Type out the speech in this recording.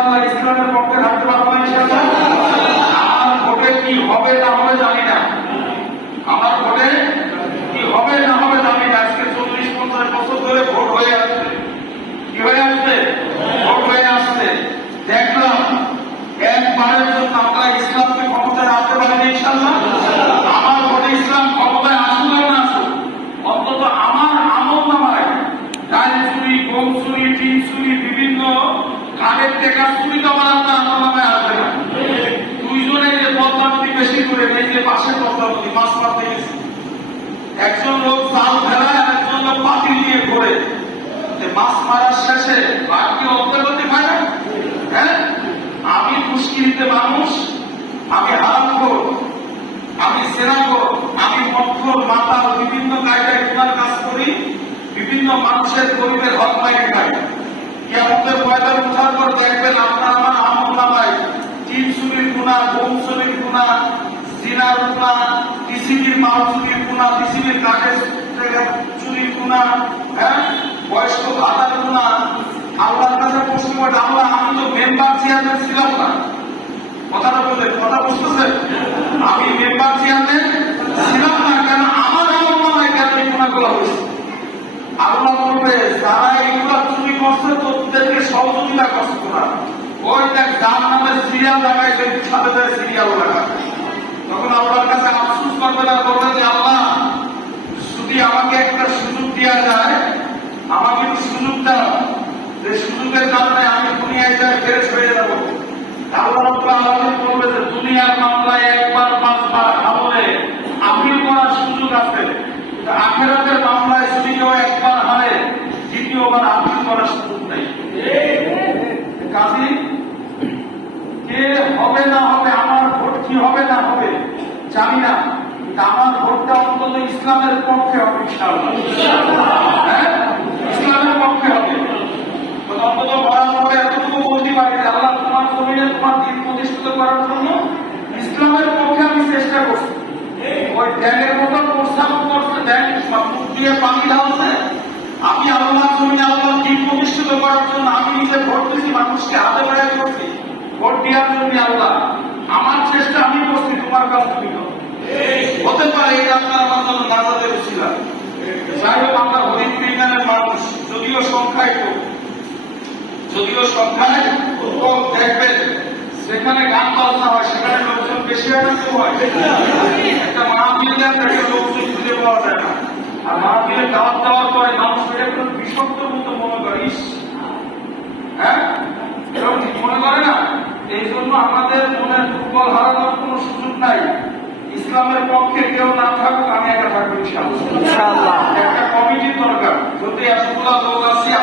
আমার ইসলামের পক্ষে থাকতে পারব ইনশাল্লাহ আমার ভোটে কি হবে না হবে জানি আমার ভোটে কি হবে না হবে জানি আজকে চল্লিশ, পঞ্চাশ বছর ধরে ভোট হয়ে আসছে। কি হয়ে আসছে ভোট হয়ে আসছে দেখলাম একবারের জন্য আপনার করে পাশে বদমাটি মাছ মারতে একজন লোক লোক পাতি নিয়ে ঘোরে মাছ মারার শেষে বাকি অগ্রগতি হয় না হ্যাঁ আমি মুশকিলিতে মানুষ আমি হারামখোর আমি সেনাখোর আমি মক্ষর মাতাল বিভিন্ন কায়দায় গুণার কাজ করি বিভিন্ন মানুষের গরিবের হক মাইরে খাই কেমতের ময়দান উঠার পর দেখবেন আপনার আমার নামায়। তিন চুরির গুণা বোম চুরির গুণা, জিনার গুণা, টিসিবির মাল চুরির গুণা, টিসিবির কাঠের চুরির গুণা হ্যাঁ? বয়স্ক ভাতার গুণা। আল্লাহর কাছে প্রশ্ন করে আল্লাহ আমি তো মেম্বার চেয়ারম্যান ছিলাম না। কথাটা বললেন, কথা বুঝতেছেন? আমি মেম্বার চেয়ারম্যান ছিলাম না, কেন আমার নামায় কেন এই গুণাগুলো হয়েছে? করছে সহযোগিতা করছে না। ওই দেখ যার নামে সিরিয়াল লাগায় সেই সিরিয়াল লাগা তখন আল্লাহর কাছে আফসুস করবে না করবে যে আল্লাহ যদি আমাকে একটা সুযোগ দেওয়া যায় আমাকে একটু সুযোগ দাও যে সুযোগের কারণে আমি দুনিয়ায় যাই ফেরেস হয়ে যাব আল্লাহ রাব্বুল আলামিন বলবে যে দুনিয়ার মামলায় একবার পাঁচবার আমলে আপিল করার সুযোগ আছে কিন্তু আখেরাতের মামলায় যদি কেউ একবার হারে দ্বিতীয়বার আপিল করার সুযোগ নেই। কাজী, কে হবে না হবে, আমার ভোট কি হবে না হবে, জানি না। আমার ভোটটা অন্তত ইসলামের পক্ষে হবে হ্যাঁ? ইসলামের পক্ষে হবে। অন্তত বলার পরে এতটুকু বলতে পারি যে আল্লাহ তোমার জমিনে তোমার দিন প্রতিষ্ঠিত করার জন্য ইসলামের পক্ষে আমি চেষ্টা করছি। ওই ড্যামের মতো প্রস্তাব ড্যাম মুখ দিয়ে পানি ঢালছে মানুষকে হাতে বেড়াই করছি। ভোট দেওয়ার জন্য আল্লাহ, আমার চেষ্টা আমি করছি, তোমার কাছ তুমি হতে পারে এটা আপনার আমার জন্য নাজাদের ছিল যাই হোক, আমরা হরিপুর ইউনিয়নের মানুষ, যদিও সংখ্যায় কম। যদিও সংখ্যায় দেখবেন সেখানে গান বাজনা হয়, সেখানে লোকজন বেশি না হয়। একটা মাহফিলে একটা লোকজন খুঁজে পাওয়া যায় না। আর মাহফিলে দাওয়াত দেওয়ার পরে মানুষ বিষাক্ত মতো মনে করে, ইস। হ্যাঁ এরকম ঠিক মনে করে না এই জন্য আমাদের মনের ফুটবল হারানোর কোনো সুযোগ নাই। ইসলামের পক্ষে কেউ না থাকুক আমি একা থাকব ইনশাআল্লাহ। একটা কমিটির দরকার। যদি এতগুলা লোক আছে